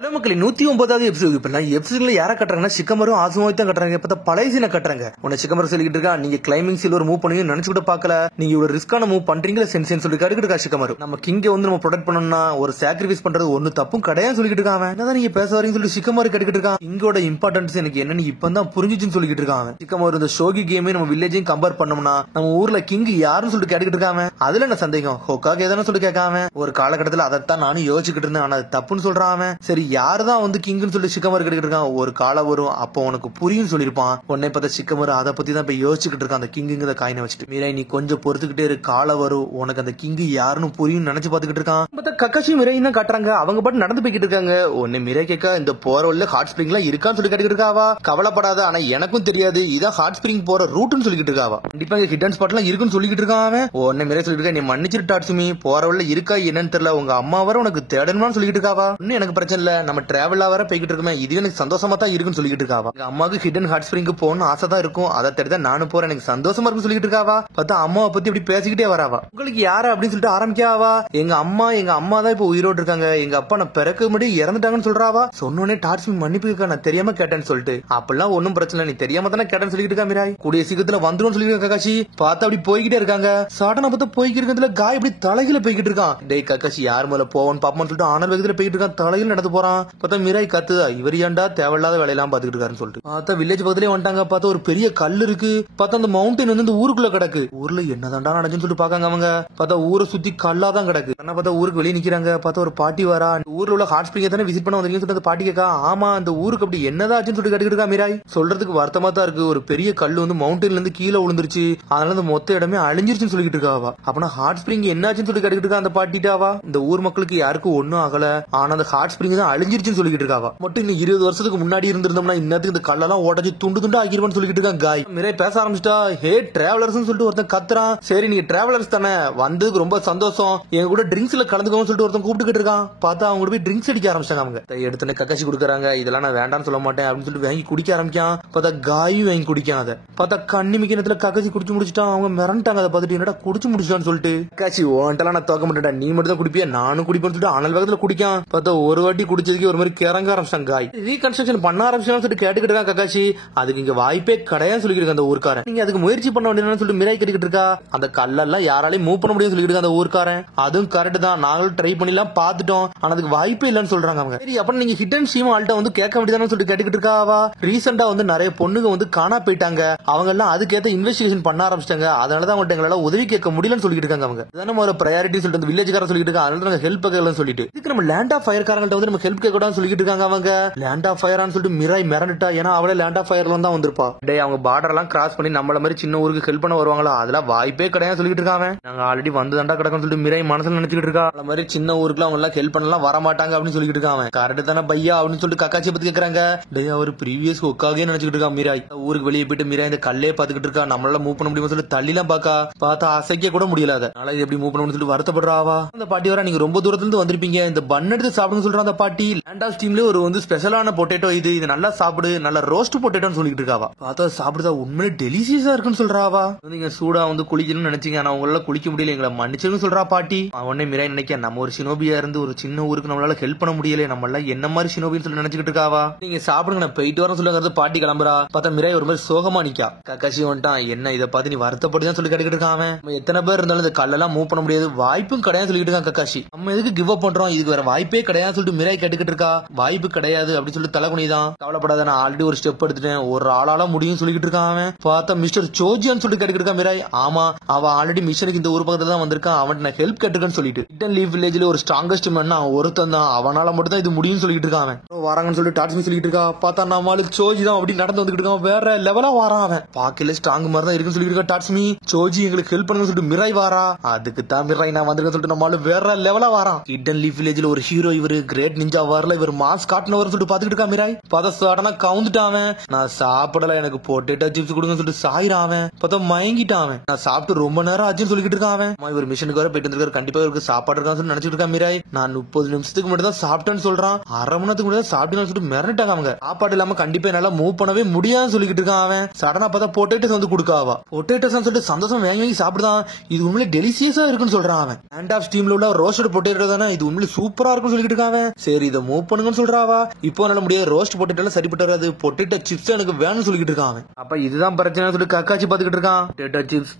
Hello மக்களே 109வது episode. இப்ப எபிசோட்ல யார கட்டுறாங்கன்னா சிக்கமரும் ஆசுமாவை தான் கட்டுறாங்க. இப்ப பழைய சீனை கட்டுறாங்க. உன்னை சிக்கமரம் சொல்லிட்டு இருக்கா, நீங்க கிளைமிங் சில்வர் மூவ் பண்ணி நினைச்சு கூட பாக்கல, நீங்க ஒரு ரிஸ்கான மூவ் பண்றீங்களா சென்சேன்னு சொல்லி கடுக்கிட்டு இருக்கா சிக்கமரு. நம்ம கிங்க வந்து நம்ம ப்ரொடெக்ட் பண்ணணும்னா ஒரு சாக்ரிஃபைஸ் பண்றது ஒன்னு தப்பும் கிடையாது சொல்லிட்டு இருக்காங்க. என்னதான் நீங்க பேச வரீங்கன்னு சொல்லி சிக்கமரு கடுக்கிட்டு இருக்கான். கிங்கோட இம்பார்ட்டன்ஸ் எனக்கு என்னன்னு இப்பதான் புரிஞ்சுச்சுன்னு சொல்லிட்டு இருக்காங்க. சிக்கமரு இந்த ஷோகி கேமே நம்ம வில்லேஜையும் கம்பேர் பண்ணோம்னா நம்ம ஊர்ல கிங் யாருன்னு சொல்லிட்டு கேட்டுக்கிட்டு இருக்காங்க. அதுல என்ன சந்தேகம், ஹோக்காக எதானு சொல்லி கேட்காம ஒரு காலகட்டத்தில் அதைத்தான் நானும் யோசிச்சுக்கிட்டு இருந்தேன். ஆனா அது தப்புன்னு சொல்றான். சரி யாருதான் வந்து கிங்னு சொல்லி சிக்கமரு கேட்டுக்கிட்டு இருக்கான். ஒரு காலம் வரும் அப்போ உனக்கு புரியும் சொல்லிருப்பான். உன்னை பார்த்தா சிக்கமரு அதை பத்தி தான் இப்ப யோசிச்சுக்கிட்டு இருக்கான். அந்த கிங்குங்கிற காயினை வச்சுட்டு மீராய் நீ கொஞ்சம் பொறுத்துக்கிட்டே இரு, காலம் வரும் உனக்கு அந்த கிங்கு யாருன்னு புரியும் நினைச்சு பாத்துக்கிட்டு இருக்கான். பார்த்தா கக்காஷி மிராய் தான் காட்டுறாங்க. அவங்க பாட்டு நடந்து போய்கிட்டு இருக்காங்க. உன்னை மிராய் கேட்க இந்த போற வழியில ஹாட் ஸ்பிரிங் எல்லாம் இருக்கான்னு சொல்லி கேட்டுக்கிட்டு இருக்காவா. கவலைப்படாத, ஆனா எனக்கும் தெரியாது இதான் ஹாட் ஸ்பிரிங் போற ரூட்னு சொல்லிக்கிட்டு இருக்காவா. கண்டிப்பா ஹிடன் ஸ்பாட் எல்லாம் இருக்குன்னு சொல்லிக்கிட்டு இருக்கான். உன்னை மிராய் சொல்லிட்டு இருக்கா, நீ மன்னிச்சிட்டு டாட்சுமி, போற வழியில இருக்கா என்னன்னு தெரியல, உங்க அம்மா வர உனக்கு தேடணும்னு சொல்லிக்கிட்டு இருக்காவா. இன்னும் எனக்கு பிரச்சனை இல்ல, நம்ம டிராவலா வர போய்கிட்டு இருக்கோமே, இது எனக்கு சந்தோஷமா தான் இருக்குன்னு சொல்லிட்டு இருக்காவா. எங்க அம்மாவுக்கு ஹிடன் ஹாட் ஸ்பிரிங்க்கு போகணும்னு ஆசை தான் இருக்கும், அதை தெரிஞ்சா நானும் போறேன், எனக்கு சந்தோஷமா இருக்குன்னு சொல்லிட்டு இருக்காவா. பார்த்தா அம்மாவை பத்தி இப்படி பேசிக்கிட்டே வராவா. உங்களுக்கு யாரு அப்படின்னு சொல்லிட்டு ஆரம்பிக்காவா. எங்க அம்மா தான் இப்ப உயிரோடு இருக்காங்க, எங்க அப்பா நான் பிறக்க முன்னாடி இறந்துட்டாங்கன்னு சொல்றாவா. சொன்னோடனே டாட்ஸ்மி மன்னிப்பு கேட்க, நான் தெரியாம கேட்டேன்னு சொல்லிட்டு. அப்பெல்லாம் ஒன்னும் பிரச்சனை, நீ தெரியாம தானே கேட்டேன்னு சொல்லிட்டு இருக்கா மிராய். கூடிய சீக்கிரத்துல வந்துடும் சொல்லிட்டு கக்காஷி. பார்த்தா அப்படி போய்கிட்டே இருக்காங்க. சடனா பார்த்தா போய்கிட்டு இருக்கிறதுல காய் இப்படி தலையில போய்கிட்டு இருக்கான். டேய் கக்காஷி யார் மேல போவோன்னு பாப்போம்னு சொல்லிட்டு ஆனர் வேகத்துல போய்கிட்டு இருக்கான். தலையில நடந்து போறான். பார்த்தா மிராய் கத்துதா, இவர் ஏன்டா தேவையில்லாத வேலையெல்லாம் பாத்துக்கிட்டு இருக்காருன்னு சொல்லிட்டு. பார்த்தா வில்லேஜ் பக்கத்துலயே வந்துட்டாங்க. பார்த்தா ஒரு பெரிய கல் இருக்கு. பார்த்தா அந்த மவுண்டன் வந்து இந்த ஊருக்குள்ள கிடக்கு. ஊர்ல என்னதான்டா நடந்துன்னு சொல்லிட்டு பாக்காங்க அவங்க. பார்த்தா ஊரை சுத்தி கல்லா தான் கிடக்கு. ஆனா பார்த்தா ஊருக்கு வெளியே நிக்கிறாங்க. பார்த்தா ஒரு பாட்டி வரா. ஊர்ல உள்ள ஹாட் ஸ்பிரிங் தானே விசிட் பண்ண வந்தீங்கன்னு சொல்லிட்டு பாட்டி கேட்கா. ஆமா அந்த ஊருக்கு அப்படி என்னதாச்சுன்னு சொல்லிட்டு கேட்டுக்கிட்டு இருக்கா மிராய். சொல்றதுக்கு வருத்தமா தான் இருக்கு, ஒரு பெரிய கல் வந்து மவுண்டன்ல இருந்து கீழே விழுந்துருச்சு, அதனால அந்த மொத்த இடமே அழிஞ்சிருச்சுன்னு சொல்லிட்டு இருக்காவா. அப்பனா ஹாட் ஸ்பிரிங் என்னாச்சுன்னு சொல்லி கேட்டுக்கிட்டு இருக்கா அந்த பாட்டிட்டாவா. இந்த ஊர் மக்களுக்கு யாருக்கும் ஒன்னும் ஆகல, ஆனா அந்த ஹாட் ஸ்பிரிங் தான் அழிஞ்சிருச்சுன்னு சொல்லிட்டு இருக்காவா. மட்டும் இன்னும் 20 வருஷத்துக்கு முன்னாடி இருந்திருந்தோம்னா இன்னத்துக்கு இந்த கல்லெல்லாம் உடச்சு துண்டு துண்டு ஆகிருவான்னு சொல்லிட்டு இருக்கான் காய். மிராய் பேச ஆரம்பிச்சிட்டா. ஹே டிராவலர்ஸ் சொல்லிட்டு ஒருத்தன் கத்துறான். சரி நீங்க டிராவலர்ஸ் தானே, வந்ததுக்கு ரொம்ப சந்தோஷம், எங்க கூட ட்ரிங்க்ஸ்ல கலந்துக்கோன்னு சொல்லிட்டு ஒருத்தன் கூப்பிட்டுக்கிட்டு இருக்கான். பார்த்தா அவங்க போய் ட்ரிங்க்ஸ் அடிக்க ஆரம்பிச்சாங்க. அவங்க எடுத்துனே கக்காசி கொடுக்குறாங்க. இதெல்லாம் நான் வேண்டாம்னு சொல்ல மாட்டேன் அப்படின்னு சொல்லிட்டு வாங்கி குடிக்க ஆரம்பிக்கான். பார்த்தா காயும் வாங்கி குடிக்கான். அதை பார்த்தா கண்ணி மிக்கினத்துல கக்காசி குடிச்சு முடிச்சுட்டான். அவங்க மிரண்டாங்க. அதை பார்த்துட்டு என்னடா குடிச்சு முடிச்சிட்டான்னு சொல்லிட்டு. கக்காசி ஓன்ட்டெல்லாம் நான் தோக்க மாட்டேன், நீ மட்டும் தான் குடிப்பியா, நானும் குடிப்பேன்னு சொல்லிட்டு அனல் வேகத்துல குடிக்கான். பார்த்தா ஒரு வாட்டி குடிச்சதுக்கு ஒரு மாதிரி கிறங்க ஆரம்பிச்சான் காய். ரீகன்ஸ்ட்ரக்ஷன் பண்ண ஆரம்பிச்சான்னு சொல்லிட்டு கேட்டுக்கிட்டு இருக்கான் கக்காசி. அதுக்கு இங்க வாய்ப்பே கிடையாது சொல்லிட்டு அந்த ஊர்க்காரன். நீங்க அதுக்கு முயற்சி பண்ண வேண்டியதுன்னு சொல்லிட்டு மிராய் கேட்டுக்கிட்டு இருக்கா. அந்த கல்லெல்லாம் யாராலையும் மூவ் பண்ண முடியும் சொல்லிட்டு அந்த ஊர்க்காரன். அதுவும் கரெக்ட் தான், நாங்களும் ட்ரை பண்ணிலாம் பாத்துட்டோம், ஆனா அதுக்கு வாய்ப்பே இல்லன்னு சொல்றாங்க அவங்க. சரி அப்ப நீங்க ஹிடன் ஷீம் ஆல்ட்ட வந்து கேட்க வேண்டியதானு சொல்லிட்டு கேட்டுக்கிட்டு இருக்காவா. ரீசெண்டா வந்து நிறைய பொண்ணுங்க வந்து காணா போயிட்டாங்க, அவங்க எல்லாம் அதுக்கேத்த இன்வெஸ்டிகேஷன் பண்ண ஆரம்பிச்சிட்டாங்க, அதனாலதான் அவங்கள்ட்ட எங்களால உதவி கேட்க முடியலன்னு சொல்லிட்டு இருக்காங்க அவங்க. இதான ஒரு ப்ரையாரிட்டி சொல்லிட்டு அந்த வில்லேஜ்காரன் சொல்லிட்டு இருக்காங்க. அதனால நாங்க ஹெல்ப் கேட்கலன்னு சொல்லிட்டு இதுக்கு நம்ம லேண்ட் ஆஃப் ஃபயர் காரங்கள்ட்ட வந்து நம்ம ஹெல்ப் கேட்கக்கூடாதுன்னு சொல்லிட்டு இருக்காங்க அவங்க. லேண்ட் ஆஃப் ஃபயர்னு சொல்லிட்டு மிராய் மிரண்டுட்டா. ஏன்னா அவளே லேண்ட் ஆஃப் ஃபயர்ல தான் வந்திருப்பா. டே அவங்க பார்டர் எல்லாம் கிராஸ் பண்ணி நம்மள மாதிரி சின்ன ஊருக்கு ஹெல்ப் பண்ண வருவாங்களா, அதெல்லாம் வாய்ப்பே கிடையாது சொல்லிட்டு இருக்காங்க. நாங்க ஆல்ரெடி வந்து தாண்டா கிடக்குன்னு சொல்லிட்டு மிராய் மனசுல நினைச்சிட்டு இருக்கா. அந்த மாதிரி சின்ன ஊருக்கு அவங்க எல்லாம் ஹெல்ப் பண்ணலாம் வர மாட்டாங்க அப்படின்னு சொல்லிட்டு இருக்காங்க. கரெக்ட் தானே பையா அப்படின்னு சொல்லிட்டு கக்காச்சியை பத்தி கேக்குறாங்க. டே அவர் ப்ரீவியஸ் ஒக்காகவே நினைச்சிட்டு இருக்கா மிராய். ஊருக்கு வெளியே போயிட்டு மிராய் இந்த கல்லே பாத்துக்கிட்டு இருக்கா. நம்மளால மூவ் பண்ண முடியுமா சொல்லி தள்ளி எல்லாம் பார்த்தா அசைக்க கூட முடியல. அதனால எப்படி மூவ் பண்ணணும்னு சொல்லி வருத்தப்படுறாவா. அந்த பாட்டி வர நீங்க ரொம்ப தூரத்துல இருந்து வந்திருப்பீங்க, இந்த பன் எடுத்து சாப்பிடுன்னு சொல்ற அந்த பாட்டி. லேண்ட் ஆஃப் ஸ்டீம்ல ஒரு வந்து ஸ்பெஷலான பொட்டேட்டோ இது நல்லா சாப்பிடு, நல்லா ரோஸ்ட் பொட்டேட்டோன்னு சொல்லிட்டு இருக்காவா. பார்த்தா சாப்பிடுதா உண்மையிலே டெலிசியஸா இருக்குன்னு சொல்றாவா. நீங்க சூடா வந்து குளிக்கணும்னு நினைச்சீங்க, ஆனா உங்களால குளிக்க முடியல, எங்களை மன்னிச்சுன்னு சொல்றா பாட்டி. உடனே மிராய் நினைக்க நம்ம ஒரு சினோபியா இருந்து ஒரு சின்ன ஊருக்கு நம்மளால ஹெல்ப் பண்ண முடியல, நம்ம எல்லாம் என்ன மாதிரி சினோபின்னு சொல்லி நினைச்சுக்கிட்டு இருக்காவா. நீங்க சாப்பிடுங்க நான் போயிட்டு வரேன்னு சொல்லுங்க பாட்டி கிளம்புறா. பார்த்தா மிராய் ஒரு மாதிரி சோகமா நிக்கா. கக்காசி வந்துட்டான். என்ன இதை பார்த்து நீ வருத்தப்படுதான் சொல்லி கேட்டுக்கிட்டு இருக்கான். நம்ம எத்தனை பேர் இருந்தாலும் இந்த கல்லெல்லாம் மூவ் பண்ண முடியாது, வாய்ப்பும் கிடையாது சொல்லிட்டு இருக்கான் கக்காசி. நம்ம எதுக்கு கிவ் அப் பண்றோம், இதுக்கு வேற வாய்ப்பே கிடையாது சொல்லிட்டு மிராய் கேட்டுக்கிட்டு இருக்கா. வாய்ப்பு கிடையாது அப்படின்னு சொல்லிட்டு தலைகுனிதான். கவலைப்படாத, நான் ஆல்ரெடி ஒரு ஸ்டெப் எடுத்துட்டேன், ஒரு ஆளால முடியும் சொல்லிட்டு இருக்கான். பார்த்தா மிஸ்டர் சோஜியான்னு சொல்லிட்டு கேட்டுக்கிட்டு இருக்கான் மிராய். ஆமா அவன் ஆல்ரெடி மிஷனுக்கு இந்த ஊர் பக்கத்துல தான் வந்திருக்கான், அவன் நான் ஹெல்ப் கேட்டுக்கன்னு சொல்லிட்டு. ஹிடன் லீஃப் வில்லேஜ்ல ஒரு ஸ்ட்ராங்கஸ்ட் மேன் அவன் ஒருத்தன் தான், அவனால மட்டும் தான் இது முடியும்னு சொல்லிட்டு இருக்கான். வராங்கன்னு சொல்லி டாட்ஸ்மி சொல்லிட்டு இருக்கா. பார்த்தா நம்மளு சோஜி தான் அப்படி நடந்து வந்துட்டு இருக்கான், வேற லெவலா வரான். அவன் பாக்கல ஸ்ட்ராங் மாதிரி தான் இருக்குன்னு சொல்லிட்டு இருக்கா டாட்ஸ்மி. சோஜி எங்களுக்கு ஹெல்ப் பண்ணுங்க சொல்லிட்டு மிராய் வாரா. அதுக்கு தான் மிராய் நான் வந்திருக்கேன் சொல்லிட்டு நம்மளு வேற லெவலா வரான். ஹிடன் லீஃப் வில்லேஜ்ல ஒரு ஹீரோ, இவரு கிரேட் நிஞ்சா வரல, இவர் மாஸ் காட்டினவர் சொல்லிட்டு பாத்துக்கிட்டு இருக்கா மிராய். பார்த்தா சடனா கவுந்துட்டான். நான் சாப்பிடல, எனக்கு பொட்டேட்டோ சிப்ஸ் கொடுங்க சொல்லிட்டு சாயிரான். பார்த்தா மயங்கிட்டான். நான் சாப்பிட்டு ரொம்ப நேரம் ஆச்சுன்னு சொல்லிட்டு இருக்கான். இவர் மிஷனுக்கு வர போயிட்டு இருக்காரு, கண்டிப்பா இவருக்கு சாப்பாடு இருக்கான்னு சொல்லி நினைச்சிட்டு இருக்கா மிராய். நான் 30 நிமிஷத்துக்கு மட்டும் தான் சாப்பிட்டேன்னு சொல்றான், அரை மணி நேரத்துக்கு முன்னாடி சாப்பிட்டு சொல்லிட்டு மிரட்டாங்க அவங்க. சாப்பாடு இல்லாம கண்டிப்பா என்னால மூவ் பண்ணவே முடியாதுன்னு சொல்லிட்டு இருக்கான். சடனா பார்த்தா பொட்டேட்டோஸ் வந்து கொடுக்காவா. பொட்டேட்டோஸ் சொல்லிட்டு சந்தோஷம் வாங்கி வாங்கி சாப்பிடுதான். இது உண்மையிலே டெலிசியஸா இருக்குன்னு சொல்றான். லேண்ட் ஆஃப் ஸ்டீம்ல உள்ள ரோஸ்டட் பொட்டேட்டோ தானே, இது உண்மையிலே சூப்பரா இருக்குன்னு சொல்லிட்டு இருக்கான். சரி இதை மூவ் பண்ணுங்கன்னு சொல்றாவா. இப்போ என்னால முடியாது, ரோஸ்ட் பொட்டேட்டோ சரிப்பட்டு வராது, பொட்டேட்டோ சிப்ஸ் எனக்கு வேணும்னு சொல்லிட்டு இருக்கான். அப்ப இதுதான் பிரச்சனை சொல்லி கக்காச்சி பாத்துக்கிட்டு இருக்கான்.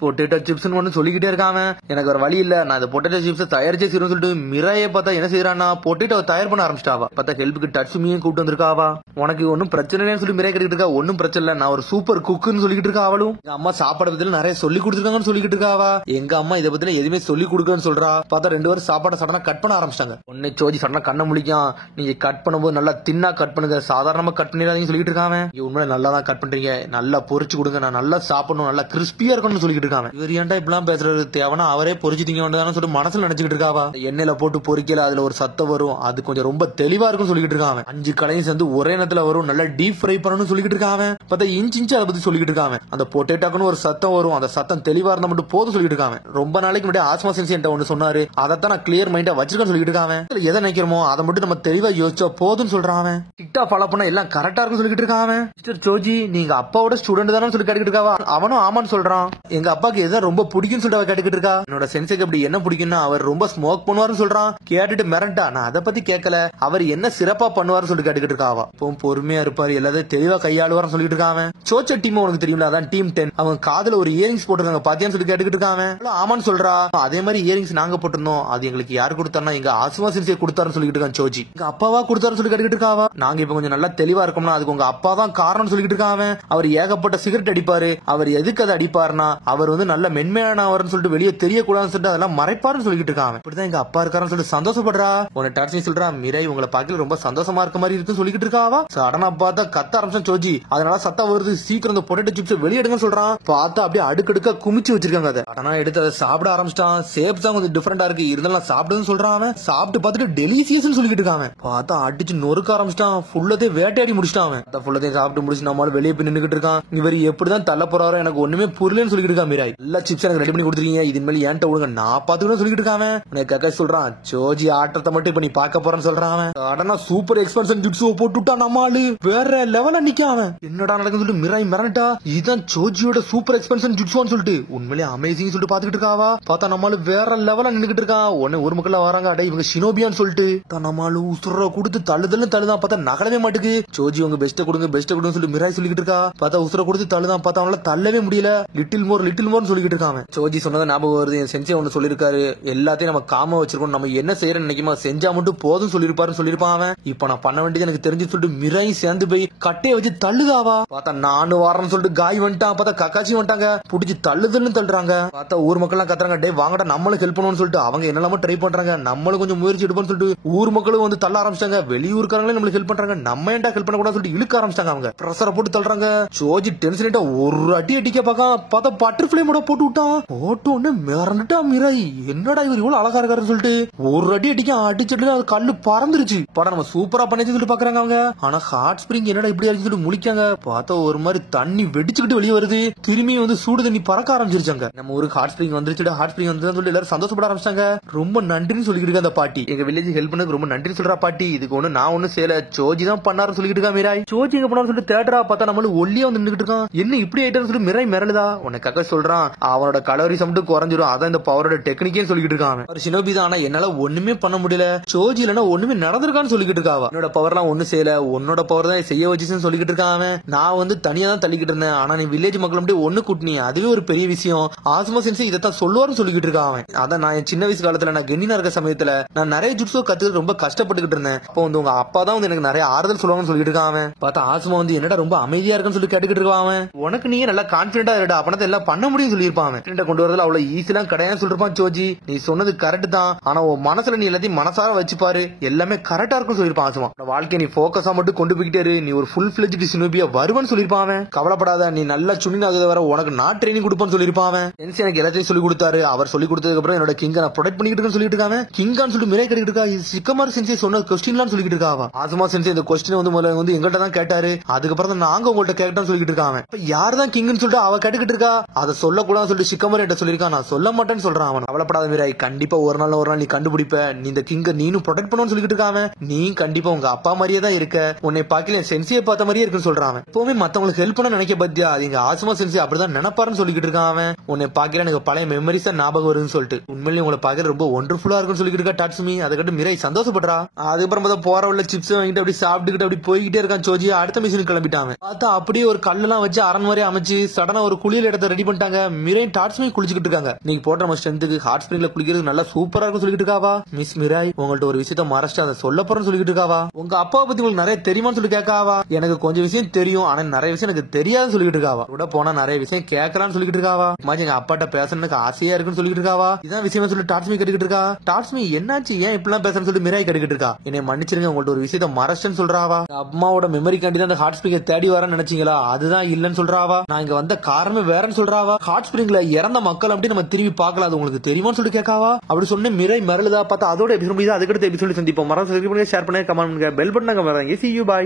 பொட்டேட்டோ சிப்ஸ் ஒன்னு சொல்லிக்கிட்டே இருக்கான். எனக்கு ஒரு வழி இல்ல, நான் இந்த பொட்டேட்டோ சிப்ஸ் தயாரிச்சே செய்யணும்னு சொல்லிட்டு மிராயை பார்த்தா என்ன செய்யறான்னா பொட்டேட்டோ தயார் பண்ண ஆரம்பிச்சிட்டாவா. பார்த்தா ஹெல்ப்புக்கு டட்சுமியும் கூப்பிட்டு வந்திருக்காவா. உனக்கு ஒன்னும் பிரச்சனை சொல்லி மிராய் கேட்டுட்டு இருக்கா. ஒன்னும் பிரச்சனை இல்ல, நான் ஒரு சூப்பர் குக்குன்னு சொல்லிட்டு இருக்கா. அவளும் எங்க அம்மா சாப்பாடு பத்தி நிறைய சொல்லி கொடுத்துருக்காங்கன்னு சொல்லிட்டு இருக்காவா. எங்க அம்மா இதை பத்தி எதுவுமே சொல்லி கொடுக்கன்னு சொல்றா. பார்த்தா 2 பேரும் சாப்பாடு சடனா கட் பண்ண ஆரம்பிச்சிட்டாங்க. உன்னை சோஜி சடனா கண்ண முழிக்கும். நீங்க கட் பண்ணும்போது நல்லா தின்னா கட் பண்ணுங்க, சாதாரணமா கட் பண்ணிடாதீங்கன்னு சொல்லிட்டு இருக்காங்க. உண்மையில நல்லா தான் கட் பண்றீங்க, நல்லா பொரிச்சு கொடுங்க, நான் நல்லா சாப்பிடணும், நல்லா கிறிஸ்பியா இருக்கணும்னு சொல்லிட்டு இருக்காங்க. இவர் ஏன்டா இப்பெல்லாம் பேசுறது, தேவனா அவரே பொரிச்சு திங்க வேண்டாம்னு சொல்லிட்டு மனசுல நினைச்சிட்டு இருக்காவா. எண்ணெயில போட்டு பொரிக்கல, அதுல ஒரு சத்தம் வரும், அது கொஞ்சம் ரொம்ப தெளிவா இருக்கும் சொல்லிட்டு இருக்காங்க. 5 கலையும் சேர்ந்து ஒரே நேரத்துல வரும், நல்லா டீப் ஃப்ரை பண்ணணும்னு சொல்லிட்டு இருக்காங்க. பார்த்தா இன்ச்சு அதை பத்தி சொல்லிட்டு இருக்காங்க. அந்த பொட்டேட்டோக்குன்னு ஒரு சத்தம் வரும், அந்த சத்தம் தெளிவா இருந்தா மட்டும் போதும் சொல்லிட்டு இருக்காங்க. ரொம்ப நாளைக்கு முன்னாடி ஆஸ்மா சென்சி என்கிட்ட ஒன்னு சொன்னாரு, அதைத்தான் நான் கிளியர் மைண்டா வச்சிருக்கேன்னு சொல்லிட்டு இருக்காங்க. எதை நினைக்கிறோமோ அதை மட்டும் நம்ம தெளிவா யோசிச்சா போதும்னு சொல்றாங்க. டிக்டா ஃபாலோ பண்ண எல்லாம் கரெக்டா இருக்குன்னு சொல்லிட்டு இருக்காங்க. மிஸ்டர் சோஜி, நீங்க அப்பாவோட ஸ்டூடெண்ட் தானே சொல்லி கேட்டுக்கிட்டு இருக்காவா. அவனும் ஆமான்னு சொல்றான். எங்க அப்பாக்கு எதை ரொம்ப பிடிக்கும்னு சொல்லிட்டு கேட்டுக்கிட்டு இருக்கா. என்னோட சென்சைக்கு அப்படி என்ன பிடிக்கும்னா அவர் ரொம்ப ஸ்மோக் பண்ணுவாருன்னு சொல்றான். கேட்டுட்டு மிரண்டா, நான் அதை பத்தி கேட்கல, அவர் என்ன சிறப்பா பண்ணுவாருன்னு சொல்லிட்டு கேட்டுக்கிட்டு இருக்காவா. இப்போ பொறுமையா இருப்பாரு, எல்லாத்தையும் தெளிவா கையாளுவார்னு சொல்லிட்டு இருக்காங்க. சோச்ச டீம் உனக்கு தெரியும்ல, அதான் டீம் 10. அவங்க காதுல ஒரு இயரிங்ஸ் போட்டிருக்காங்க, பாத்தியான்னு சொல்லி கேட்டுக்கிட்டு இருக்காங்க. ஆமான்னு சொல்றா. அதே மாதிரி இயரிங்ஸ் நாங்க போட்டிருந்தோம், அது எங்களுக்கு யாரு கொடுத்தாருன்னா எங்க ஆசுமா சென்சை கொடுத்தாருன்னு சொல்லிட்டு இருக்காங்க. சோஜி எங்க அப்பாவா கொடுத்தாருன்னு சொல்லி கேட்டுக்கிட்டு இருக்காவா. நாங்க இப்ப கொஞ்சம் நல்லா தெளிவா இருக்கோம்னா அதுக்கு உங்க அப்பா தான் காரணம்னு சொல்லிட்டு இருக்காங்க. அவர் ஏகப்பட்ட சிகரெட் அடிப்பாரு, அவர் எதுக்கு அதை அடிப்பாருன்னா அவர் வந்து நல்ல மென்மையானவர்னு சொல்லிட்டு வெளியே தெரியக்கூடாதுன்னு சொல்லிட்டு அதெல்லாம் மறைப்பாருன்னு சொல்லிட்டு இருக்காங்க. இப்படிதான் எங்க அப்பா இருக்காருன்னு சொல்லிட்டு சந்தோஷப்படுறா. உன்னை டார்ச்சி சொல்றா, மிரை உங்களை பார்க்கல ரொம்ப சந்தோஷமா இருக்க மாதிரி இருக்குன்னு சொல்லிட்டு இருக்காவா. சடனா பார்த்தா கத்த ஆரம்பிச்சா சோஜி, அதனால சத்தம் வருது, சீக்கிரம் இந்த பொட்டேட்டோ சிப்ஸ் வெளியெடுங்கன்னு சொல்றான். பார்த்தா அப்படியே அடுக்கடுக்கா குமிச்சு வச்சிருக்காங்க. அதை ஆனா எடுத்து அதை சாப்பிட ஆரம்பிச்சிட்டான். ஷேப்ஸ் தான் கொஞ்சம் டிஃபரெண்டா இருக்கு, இருந்தாலும் சாப்பிடுன்னு சொல்றான். சாப்பிட்டு பார்த்துட்டு டெலிசியஸ் சொல்லிட்டு இருக்காங்க. பார்த்தா அடிச்சு நொறுக்க ஆரம்பிச்சிட்டான். ஃபுல்லதே வேட்டையாடி முடிச்சிட்டான். ஃபுல்லதே சாப்பிட்டு முடிச்சு நம்மளால வெளியே போய் நின்னுகிட்டு இருக்கான். இவர் எப்படிதான் தள்ள போறாரோ எனக்கு ஒண்ணுமே புரியலன்னு சொல்லிட்டு இருக்கான். மிராய் எல்லா சிப்ஸ் எனக்கு ரெடி பண்ணி கொடுத்துருக்கீங்க, இது மேல ஏன்ட்ட விடுங்க, நான் பாத்துக்கணும் சொல்லிட்டு இருக்காங்க. உனக்கு கக்கா சொல்றான், சோஜி ஆட்டத்தை மட்டும் இப்ப நீ பார்க்க போறேன்னு சொல்றான். உடனே சூப்பர் எக்ஸ்பென்ஷன் ஜிப்ஸ் போட்டுட்டான். நம்மாலு வேற லெவல்ல நிக்காம என்னடா நடக்குன்னு சொல்லிட்டு மிராய் மிரண்டா. இதுதான் சோஜியோட சூப்பர் எக்ஸ்பென்ஷன் ஜிப்ஸ்னு சொல்லிட்டு உண்மையிலே அமேசிங் சொல்லிட்டு பாத்துக்கிட்டு இருக்காவா. பார்த்தா நம்மாலு வேற லெவல்ல நின்னுகிட்டு இருக்கான். உடனே ஒரு மக்கள் வராங்க, அடே இவங்க ஷினோபியான்னு சொல்லிட்டு நம்மாலு உசுர கொடுத்து தள்ளுதல்னு தள்ளுதான். பார்த்தா நகலவே மாட்டுக்கு. சோஜி உங்க பெஸ்ட் கொடுங்க பெஸ்ட் கொடுங்க சொல்லி மிராய் சொல்லிட்டு இருக்கா. பார்த்தா உசுர கொடுத்து தள்ளுதான். பார்த்தா அவனால தள்ளவே முடியல. லிட்டில் மோர் சொல்லிட்டு இருக்காங்க. சோஜி சொன்னதை ஞாபகம் வருது, என் சென்சே ஒன்னு சொல்லிருக்காரு, எல்லாத்தையும் நம்ம காம வச்சிருக்கோம், நம்ம என்ன செய்யறோம் நினைக்குமா செஞ்சா மட்டும் போதும் சொல்லிருப்பாருன்னு சொல்லிருப்பான். இப்ப நான் பண்ண வேண்டியது எனக்கு தெரிஞ்சு சொல்லிட்டு மிராய் சேர்ந்து போய் கட்டையை வச்சு தள்ளுதாவா. பார்த்தா நானும் வரேன்னு சொல்லிட்டு காய் வந்துட்டான். பார்த்தா கக்காச்சி வந்துட்டாங்க, புடிச்சு தள்ளுதல்னு தள்ளுறாங்க. பார்த்தா ஊர் மக்கள் எல்லாம் கத்துறாங்க, டே வாங்கடா நம்மளும் ஹெல்ப் பண்ணுவோம்னு சொல்லிட்டு அவங்க என்னெல்லாமோ ட்ரை பண்றாங்க. நம்மளும் கொஞ்சம் முயற்சி எடுப்போம்னு சொல்லிட்டு ஊர் மக்களும் வந்து தள்ள ஆரம்பிச்சாங்க. வெளியூர்காரங்களே நம்மளுக்கு ஹெல்ப் பண்றாங்க, நம்ம ஏன்டா ஹெல்ப் பண்ண கூடாது சொல்லிட்டு இழுக்க ஆரம்பிச்சாங்க. அவங்க பிரஷரை போட்டு தள்ளுறாங்க. சோஜி டென்ஷன் ஆயிட்டா, ஒரு அடி அடிக்க பார்க்க பார்த்தா பட்டர்ஃபிளை மூட போட்டு விட்டான். போட்டு மிரண்டுட்டா மிராய், என்னடா இவர் இவ்வளவு அழகா இருக்காருன்னு சொல்லிட்டு ஒரு அடி அடிச்சுட்டு அது கல்லு பறந்துருச்சு. படம் நம்ம சூப்பரா பண்ணிச்சு சொல்லிட்டு பாக்குறாங்க அவங்க. ஆனா ஹாட் ஸ்பிரிங் என்னடா இப்படி ஆச்சு சொல்லிட்டு முழிக்காங்க. பார்த்தா ஒரு மாதிரி தண்ணி வெடிச்சுக்கிட்டு வெளியே வருது. திரும்பி வந்து சூடு தண்ணி பறக்க ஆரம்பிச்சிருச்சாங்க. நம்ம ஒரு ஹாட் ஸ்பிரிங் வந்துருச்சு, ஹாட் ஸ்பிரிங் வந்து சொல்லி எல்லாரும் சந்தோஷப்பட ஆரம்பிச்சாங்க. ரொம்ப நன்றின்னு சொல்லிட்டு அந்த பாட்டி, எங்க வில்லேஜ் ஹெல்ப் பண்ணதுக்கு ரொம்ப நன்றி சொல்றா பாட்டி. இதுக்கு ஒண்ணு நான் ஒண்ணு செய்யல, சோஜி தான் பண்ணாரு சொல்லிட்டு இருக்கா மிராய். சோஜி எங்க பண்ணாரு சொல்லிட்டு தேட்டரா பார்த்தா நம்மள ஒல்லியா வந்து நின்னுட்டு இருக்கான். என்ன இப்படி ஆயிட்டான்னு சொல்லி மிராய் மிரளுதா. உனக்கு கக்க சொல்றான், அவனோட கலோரிஸ் மட்டும் குறைஞ்சிரும், அதான் இந்த பவரோட டெக்னிக்கே சொல்லிட்டு இருக்காங்க. ஒரு ஷினோபி தான், ஆனா என்னால ஒண்ணுமே பண்ண முடியல, சோஜி இல்லனா ஒண்ணுமே நடந்திருக்கான்னு சொல்லிட்டு இருக்காவா. என்னோட பவர்லாம் ஒண்ணு செய்யல, உன்னோட பவர் தான் செய்ய வச்சுன்னு சொல்லிட்டு இருக்காங்க. நான் வந்து தனியா தான் தள்ளிக்கிட்டு இருந்தேன், ஆனா நீ வில்லேஜ் மக்கள் மட்டும் ஒண்ணு கூட்டினி, அதுவே ஒரு பெரிய விஷயம். ஆஸ்மா சென்சி இதைத்தான் சொல்லுவாருன்னு சொல்லிட்டு இருக்கான். அதான் நான் என் சின்ன வயசு காலத்துல நான் கென்னினா இருக்க சமயத்துல நான் நிறைய ஜுட்ஸோ கத்துக்கிட்டு ரொம்ப கஷ்டப்பட்டுக்கிட்டு இருந்தேன். அப்போ வந்து உங்க அப்பா தான் வந்து எனக்கு நிறைய ஆறுதல் சொல்லுவாங்கன்னு சொல்லிட்டு இருக்கான். பார்த்தா ஆஸ்மா வந்து என்னடா ரொம்ப அமைதியா இருக்குன்னு சொல்லி கேட்டுக்கிட்டு இருக்கான். உனக்கு நீ நல்லா கான்பிடண்டா இருடா, அப்பனத்தை எல்லாம் பண்ண முடியும் சொல்லியிருப்பான். கொண்டு வரதுல அவ்வளவு ஈஸிலாம் கிடையாது சொல்லிருப்பான். சோஜி நீ சொன்னது கரெக்ட் தான், ஆனா உன் மனசுல நீ எல்லாத்தையும் மனசார வச்சுப்பாரு, எல்லாமே கரெக்டா இருக்கும் சொல்லிருப்பான். ஆசுமா வாழ்க்கை நீ போக்கஸா மட்டும் கொண்டு போய்கிட்டே இரு, நீ ஒரு ஃபுல் ஃபிளெஜ்ட் ஷினோபியா வருவன்னு சொல்லிருப்பான். கவலைப்படாத, நீ நல்லா சுனினாக வர உனக்கு நான் ட்ரைனிங் கொடுப்பேன்னு சொல்லிருப்பான். எனக்கு எல்லாத்தையும் சொல்லி கொடுத்தாரு. அவர் சொல்லி கொடுத்ததுக்கு அப்புறம் என்னோட கிங்க நான் ப்ரொடெக்ட் பண்ணிட்டு சொல்லிட்டு இருக்காங்க. கிங்கான்னு சொல்லி மிராய் கேட்டுட்டு இருக்கா. சிக்கமார் சென்சே சொன்ன கொஸ்டின்லாம் சொல்லிட்டு இருக்காவா. ஆசுமா சென்சே இந்த கொஸ்டின் வந்து முதல்ல வந்து எங்கள்கிட்ட தான் கேட்டாரு, அதுக்கப்புறம் தான் நாங்க உங்கள்ட்ட கேட்டோம்னு சொல்லிட்டு இருக்காங்க. யார் தான் கிங்னு சொல்லிட்டு அவ கேட்டுக்கிட்டு இருக்கா. அதை சொல்லக்கூடாதுன்னு சொல்லிட்டு சிக்கமார் என்கிட்ட சொல்லிருக்கான், நான் சொல்ல மாட்டேன்னு சொல்றான். அவன் கவலைப்படாத மிராய், கண்டிப்பா ஒரு நாள் நீ கண்டுபிடிப்ப, நீ இந்த கிங்க நீனும் ப்ரொடெக்ட் பண்ணணும்னு சொல்லிட்டு இருக்காங்க. நீ கண்டிப்பா உங்க அப்பா மாதிரியே தான் இருக்க, உன்னை பார்க்கல என் சென்சியை பார்த்த மாதிரியே இருக்குன்னு சொல்றான். எப்பவுமே மத்தவங்களுக்கு ஹெல்ப் பண்ண நினைக்க பத்தியா, எங்க ஆசுமா சென்சி அப்படிதான் நினைப்பாருன்னு சொல்லிட்டு இருக்கான். உன்னை பார்க்கல எனக்கு பழைய மெமரிஸ் ஞாபகம் வருதுன்னு சொல்லிட்டு உண்மையிலேயே உங்களை பார்க்கல ரொம்ப ஒண்டர்ஃபுல்லா இருக்குன்னு சொல்லிட்டு இருக்கா டாட்சுமி. அதை கட்டு மிராய் சந்தோஷப்படுறா. அதுக்கப்புறம் பார்த்தா போற உள்ள சிப்ஸ் வாங்கிட்டு அப்படி சாப்பிட்டுக்கிட்டு அப்படி போய்கிட்டே இருக்கான் சோஜி. அடுத்த மிஷின் கிளம்பிட்டாங்க. பார்த்தா அப்படியே ஒரு கல்லெல்லாம் வச்சு அரண் மாதிரி அமைச்சு சடனா ஒரு குளியல் இடத்த ரெடி பண்ணிட்டாங்க. மிராய் டாட்ஸ்மி குளிச்சுக்கிட்டு இருக்காங்க. நீங்க போட்ட நம்ம ஸ்ட்ரென்த்துக்கு ஹாட் ஸ்பிரிங்ல குளிக்கிறது நல்லா சூப்பரா இருக்கும் சொல்லிட்டு இருக்காவா. மிஸ் மிராய் உங்கள்ட்ட ஒரு விஷயத்த மறைச்சிட்டு அதை சொல்ல போறேன்னு சொல்லிட்டு இருக்காவா. உங்க அப்பாவை பத்தி உங்களுக்கு நிறைய தெரியுமான்னு சொல்லி கேட்காவா. எனக்கு கொஞ்சம் விஷயம் தெரியும், ஆனா நிறைய விஷயம் எனக்கு தெரியாதுன்னு சொல்லிட்டு இருக்காவா. கூட போனா நிறைய விஷயம் கேட்கலாம்னு சொல்லிட்டு இருக்காவா. எங்க அப்பாட்ட பேசணுக்கு ஆசையா இருக்குன்னு சொல்லிட்டு இருக்காவா. இதான் விஷயம் சொல்லி டாட்ஸ்மி கேட்டுக்கிட்டு இருக்கா. டாட்ஸ்மி என்னாச்சு, ஏன் இப்படிலாம் பேசணும்னு சொல்லி மிராய் கேட்டுக்கிட்டு இருக்கா. என்னை மன்னிச்சிருங்க, உங்கள்ட்ட ஒரு விஷயத்த மறைச்சேன்னு சொல்றாவா. அம்மாவோட மெமரி காண்டி தான் அந்த ஹாட் ஸ்பிரிங்க தேடி வரேன்னு நினைச்சீங்களா, அதுதான் இல்லன்னு சொல்றாவா. நான் இங்க வந்த காரணமே வேறன்னு சொல்றாவா. ஹாட் ஸ்பிரிங்ல இறந்த மக்கள் அப்படி நம்ம திரும்பி பார்க்கலாம், அது உங்களுக்கு தெரியுமான்னு சொல்லி கேட்காவா. அப்படி சொன்ன மிராய் மிரளுதா. பார்த்தா அதோட எபிசோட் அதுக்கடுத்த எபிசோட் சந்திப்போம். மரம் ஷேர் பண்ணுங்க, கமெண்ட் பண்ணுங்க, பெல் பட்டனை கமெண்ட் பண்ணுங்க. See you, bye.